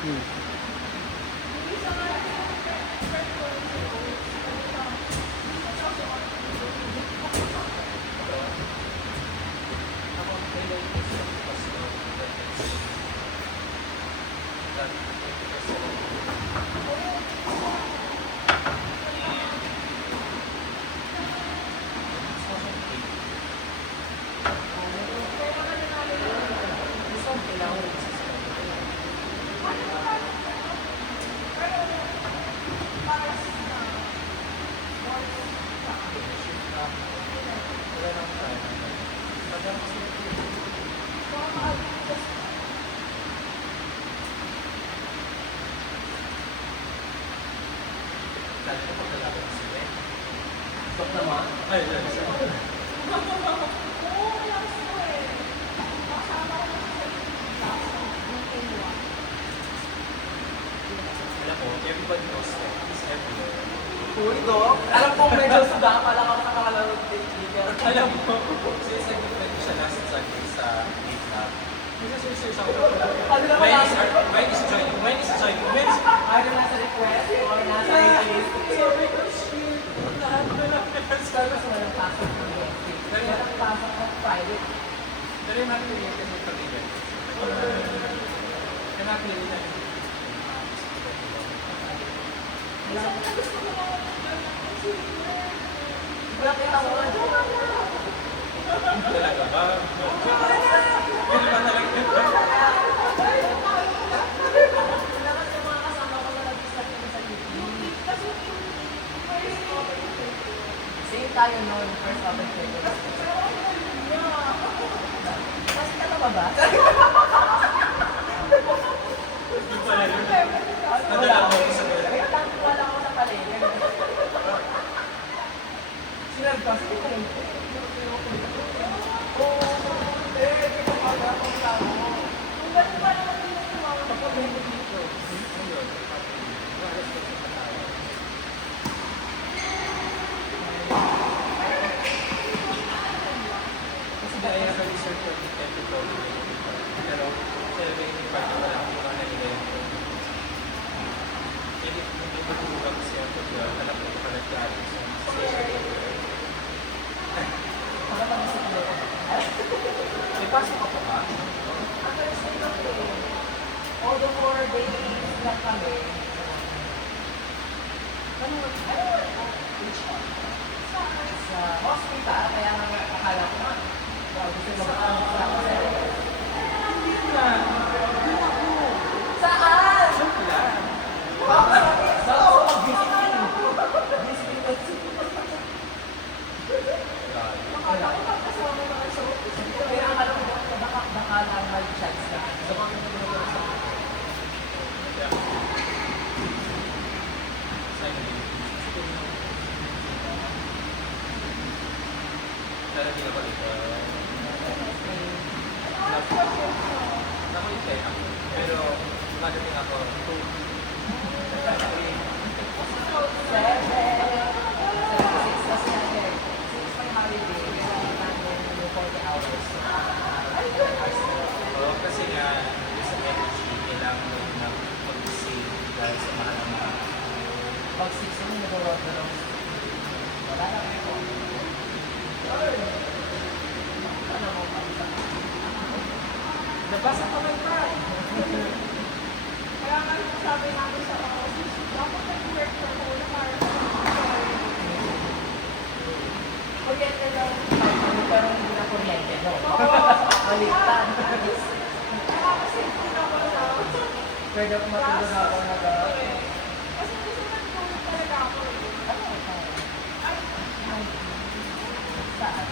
Hmm. Stop naman? Ay, alam mo, everybody knows that. It's everywhere. Uy, Dok. Alam kong medyo suda pa lang ako nakakalaro ng technical. Alam mo, since nag-defend ko siya last Sunday sa gitna, kasi ako, Ano naman when is joining? Either nasa request or nasa list. Sabi ko, shit, lahat na lang. Sabi ko sa walang pasok ng guest. Walang pasok ng private. Pero yung mga pinili kasi yung pag-ibig. Kaya napili na yun. Wala kita mo. Talaga ba? Hindi ba talaga yun? Lakas yung mga kasama ko na nag-start kami sa YouTube. Same tayo noon, first open training. Kasi ka ba ba? Yung pala yun. Wala ako. Wait lang, wala ako sa palengke. Sinabi ko, sige tayo. Oo, hindi ko pala akong tao. Kung gano'n pa naman yung tumawag ako, hindi dito. Kasi dahil naka-research ko yung episode pero sa remaining part na wala akong mga nalilay ko. Hindi ko tulungan kasi ako alam ko pa nag-gari sa station ko. Wala pa sa kilo. May pasok ako ba? Ang Thursday lang eh. Although 4 days lang kami. Ano? Which one? Sa hospital, kaya nga akala ko nga. Gusto mo sa Hindi na. Hindi ako. Saan? Joke lang. Sa mag-visiting. Akala ko pagkasama na kayo sa office. Kaya akala ko baka lang may chance na. So, kung ano mo sa Pero hindi na balik. Nakulit ako. Pero magating ako. Oo, kasi nga, sa energy, kailangan mo na mag-save dahil sa mahal ng mga. Pag 6 mo, nag-work na lang. Wala lang ako. Ano mo pa? Nabasa ka man pa! Kaya nga sabi namin sa office, dapat nag-work from home para Forget na lang. Pero hindi na kuryente, no? Baliktad. kaya kasi naman na. Pwede ako matulog ako nag- Kasi gusto nag-work talaga ako eh. Ano? Ay, Saan?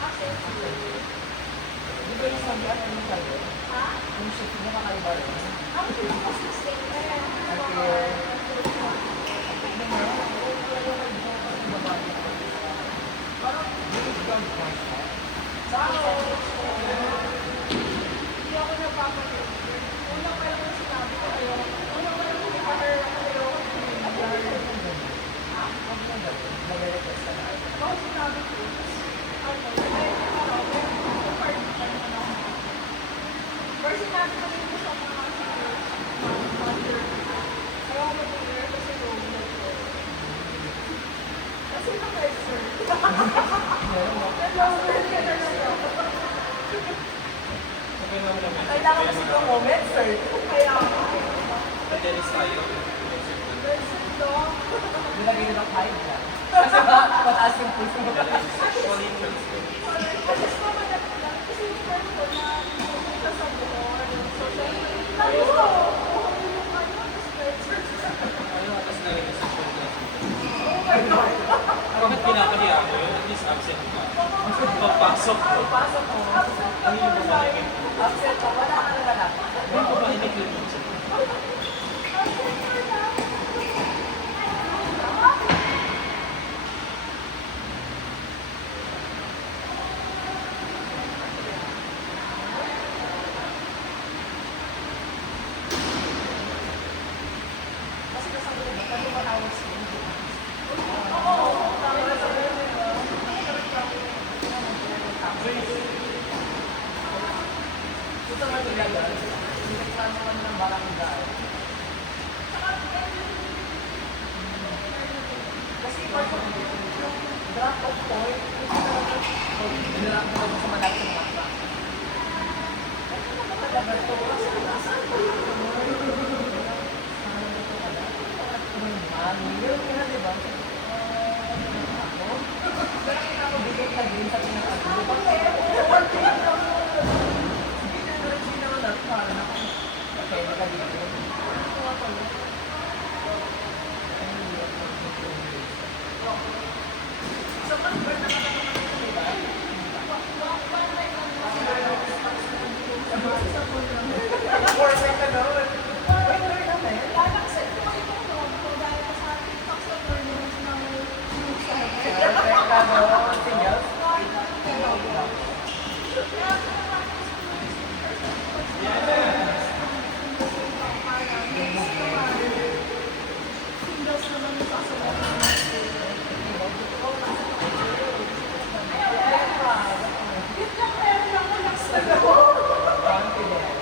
access to it. Di ba yung sabi at ano kayo? Ha? Yung shift niya kakaiba rin. Ang sino kasi stay na yan. Okay. Ano nga? Parang hindi ka nag-fight. Saan? Hindi ako napapalit. Una pa lang sinabi ko kayo. Una pa lang sinabi ko kayo. Nag-request ka na. Bakit sinabi ko? Ano? Ay, ano? First sinabi ko dito sa mga kailangan kasi ng moment, sir. Kaya, Madalis tayo. versus dog. Nilagay na ng height niya. Kasi ba, mataas yung puso mo. Sexually transmitted. Kasi naman lang, kasi yung friend ko na pumunta sa buhon. So, syempre, sabi ko, yung ano, spreadshirt. Ano, tapos nalagay sa sexually transmitted. Oh my God. Bakit pinapaliya mo yun? At least absent ka. Papasok mo. Pasok mo. Hindi mo babalik. Upset ka, wala ka na wala. Hindi mo babalik yung teacher. Kasi kasama ko ba, pwede matawag siya. Gusto nga nila yan. Hindi kasama kami ng barangay. Kasi iba yung drop of point, dinarap ko sa malapit ng mapa. Ano talaga to? Mami, yun nga, di ba? Ako? Pero kita ko bigay ka din sa pinakagulo. Bakit? Sige, diretso naman at parang ako. Okay, nakalimutan. Perfect na naman. Wait, wait naman. Perfect na naman. Singles. Singles naman yung sasabihin. Yun lang, meron ako nagsasabi. Confident.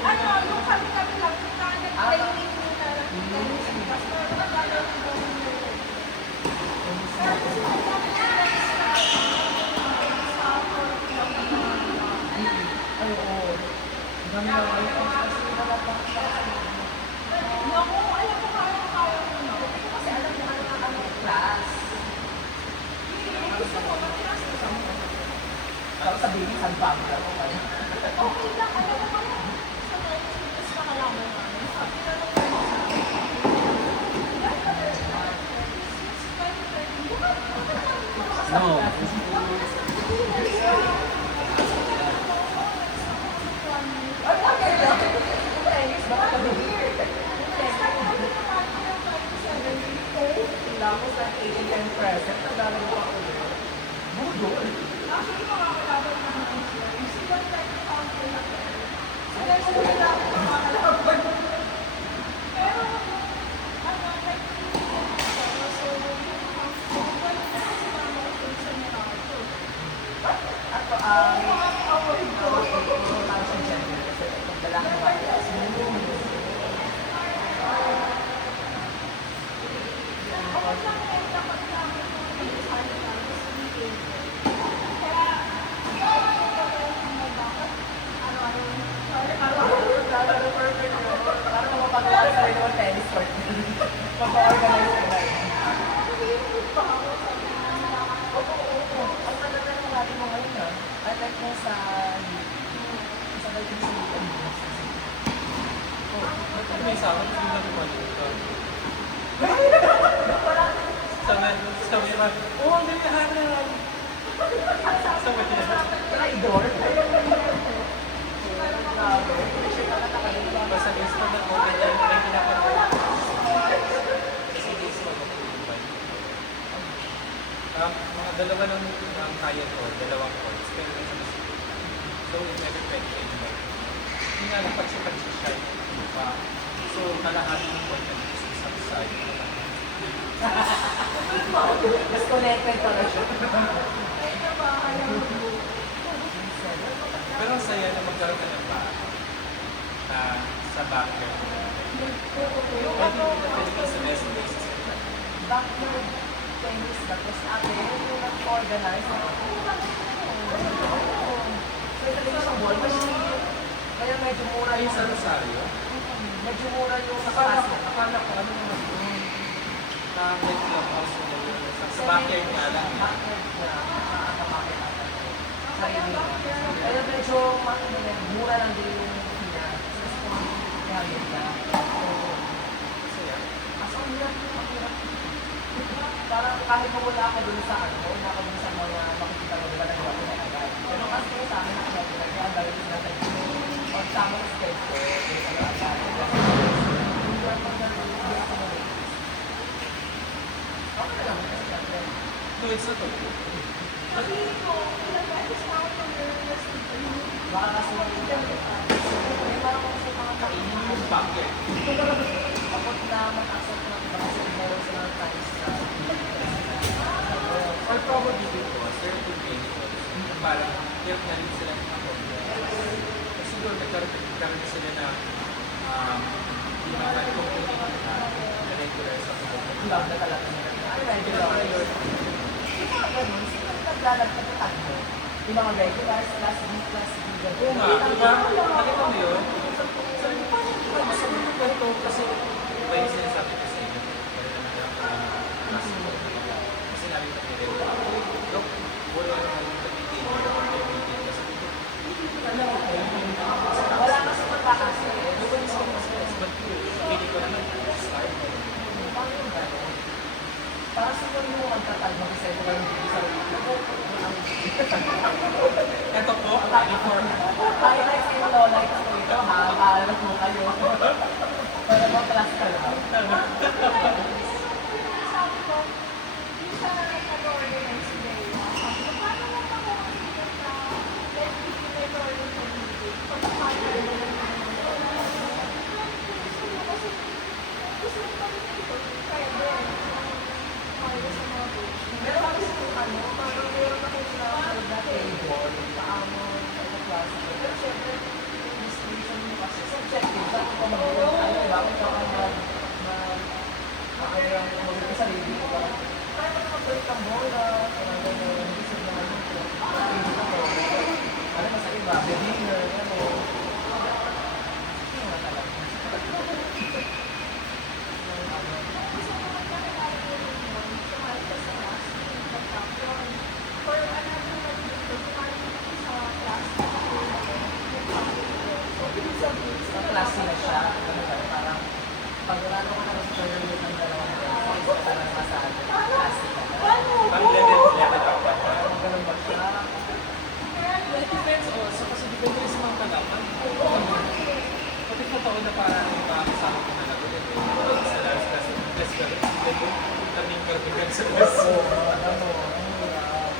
Ano, yung kami-kami lang, na nag-training muna lang. Tapos meron ka gagawin daw muna. Pero kasi nagkakit sa work lang Ay, oo. Dami na kayo. Kasi wala pa. Naku, alam ko kaya ko na. Kasi alam mo ano ang class. Gusto ko, matiras ko sa mga. Tapos sabihin, salbang lang ako. Okay lang, alam mo kaya. Sa mga fitness na kalaman namin. Sabi na nung friend sa akin. No. Ay, okay lang. Thanks, baka kabihir. Lamos ng 8 and present. Nagdala mo ako ulit. Budol. Actually, makakalaban naman siya. Yung sigat like the fountain na sila sila lang makakalaban. Pero, ano, like, so, balik na kasi sila mga things sa mga ito. Ako, Away ko. tawag sa gender. Kasi itong lalaki ba? Ako lang eh, dapat namin yung sana lang, mas weekend. Kaya, ano-ano, Lalaro perfect yun. Para mapagawa sa rin ng tennis court. Mapa-organize ko na. Oo. Ang maganda ng natin mo ngayon na. I like mo sa dating sa weekend. Ba't may sa akin? Hindi na bumalik ka. Sabi naman, oh, ang ganahan. Sabi niya. Traidor. Basta gusto na ako, kaya may kinakatawa. Kasi gusto ko mag-ubay. Mga dalawa lang ang kaya ko, dalawang chords, pero may sa mas. So, never pwede kayo ba? Hindi nga lang pag-sipat siya pa. So, kalahati ng chord na gusto sa side. Mas connected pa na siya. Pero ang saya na magkaroon ka ng bahay na sa backyard mo. Pwede mo na pwede ka sa best places. Backyard. Chinese na. Tapos ate, yung nag-organize. So, ito din isang ball machine. Kaya medyo mura Ay, yung sa Rosario? medyo mura yung Akala class. akala ko ano naman yun. May clubhouse na yun. Sa backyard nga lang. Backyard na, nakakapakit ata. Sarili. Kaya medyo mura lang din yung niya. Kasi kung ihamit ka. Masaya. As ang hirap, ang hirap. Parang kahit mawala ako dun sa ano, wala ako dun sa mga makikita mo, diba nagawa ko na agad. Pero kasi sa akin, kaya ang dahil na sa inyo. O tamang step ko, dun sa mga agad. Yung work ko na hindi ako na-release. Okay lang, kasi syempre. No, it's not okay. Kasi ko, ilang beses na ako pag-request dito. Baka kasi may parang ako sa mga Kainin kainin yung backyard. Kapag na mag-accept ng mga siguro sa mga times na Or probably because they're too many also. Parang hirap na rin sila ng ako. Kasi siguro nagkaroon sila na hindi naman community na regular sa mga. love na talaga nila. Ay, regular. Yung mga ganun, sino naglalagpatutan mo? Yung mga regulars, class B, class B, Oo nga, diba? Nakita mo yun? Sabi ko, parang gusto mo yung ganito kasi iba yung sinasabi ko sa inyo. Pero naman kasi namin kami rin. Look, wala naman yung pagiging kasi dito, alam ko yung wala kasi magkakasi. but hindi ko naman start. Paano yung gano'n? Parang siguro yung magtatag mo kasi ito yung sa Ito po, before. Kahit na yung lola ito ito ha, maalam mo kayo. Para mo class ka lang. Sabi ko, yung sa nag-organize today, sabi ko, paano mo ako mag-igat na let me order for meeting? Pagkakaroon na lang gusto mo kami dito, kaya din, kaya sa mga coach. Pero kasi kung ano, parang meron ako na table, paamon, sa klase. Pero syempre, yung distinction mo kasi subjective. Sabi ko mag-iwan tayo, diba? Kung ikaw ang mag-iwan sa sarili ko. Kaya mo na mag-balik ang bola, kaya gano'n, gusto na ano ko. Hindi ko ko. Alam mo sa iba, beginner, ano. Hindi nga talaga. Gusto mo magkakilala mo rin yun, sumali ka sa class, mag-champion. For another one dito, sumali ka sa class, so, ibig sabihin, Sa klase na siya, ano ba, parang pag wala naman ako sa tournament ng dalawang beses, parang masabi, klase ka na. Pang level up pa. Parang ganun ba siya? It depends also kasi depende rin sa mga kalaban. Pati totoo na parang yung mga kasama ko na nagulit sa last class of class ka rin. Dito, kaming karbigan sa class. Oo, ano, ang hirap.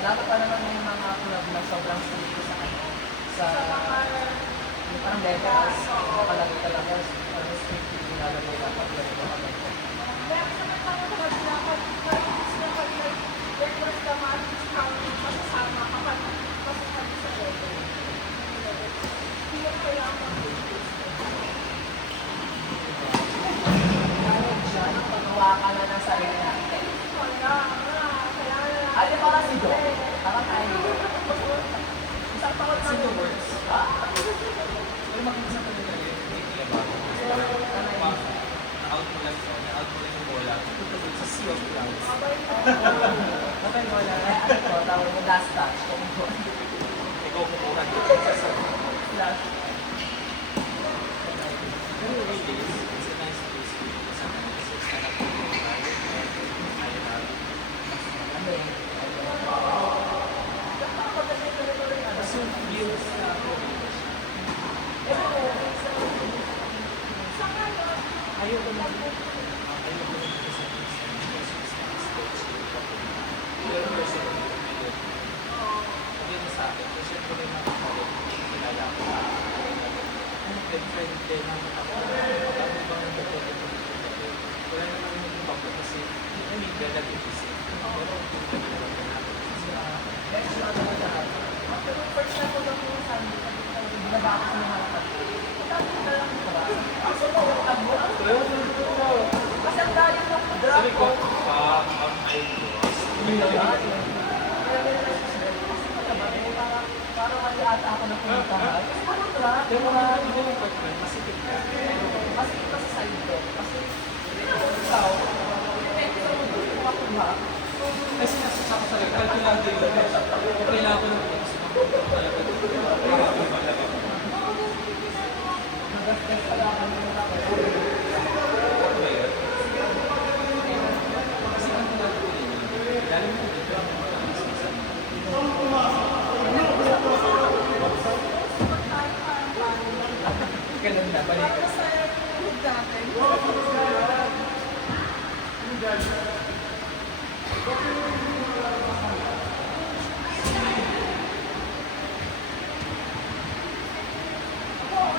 Dapat pa naman may mga club na sobrang strict sa ano, sa yung parang levels, nakalagay talaga, ano, strict yung nilalagay dapat ganito ka ganito. meron naman tayo mga dapat, parang gusto ko like, there was the magic counting kasama kapag pasok sa level. Hindi ko kaya ang Kahit dyan, pagawa ka na ng sarili natin. Ay, di ba kasi doon? Parang tayo. Isang taon na Sino yun. works? Pero makikisa ko nila yun, hindi nila bago. Na-out mo lang yun, na-out mo lang yung bola. Tutugod sa sea of clouds. Okay, wala. Ano to? Tawag mo last touch. Ikaw kumuha dito sa sa. Last. Pero really, it's a nice place for you. Kasi it's kind of private and I have Ano yun? kasi yung views na ayoko na kasi pero personally hindi sa akin kasi ko rin mga kilala ko friend din ako kami bang nagpapagod wala naman yung ibang kasi hindi relative is pero kung naman natin Next na ano na. After yung first time ko lang yung sabi, binaba ko sa mga kapatid. Sabi ko lang ito ba? Kasi mo, tagbo. Kaya ganyan lang siya. Kasi pagkabat, parang mali ata ako na pinuntahan. Kasi kontra, Pero yung mga hindi mo partner, masikip ka. kasi ito sa side ko. Kasi hindi na ako ikaw. Depende sa mundo kung ako ba. Kasi nasa sa kalkulado yun. Kailangan ko ng points. Talaga. Kailangan ko malaga. Nagastos pala ako ng ako. Ano ba yun? Kasi ang kalkulado ko yun. Lalo mo dito ang mga season. Ganun na, balikan. Masaya yung natin.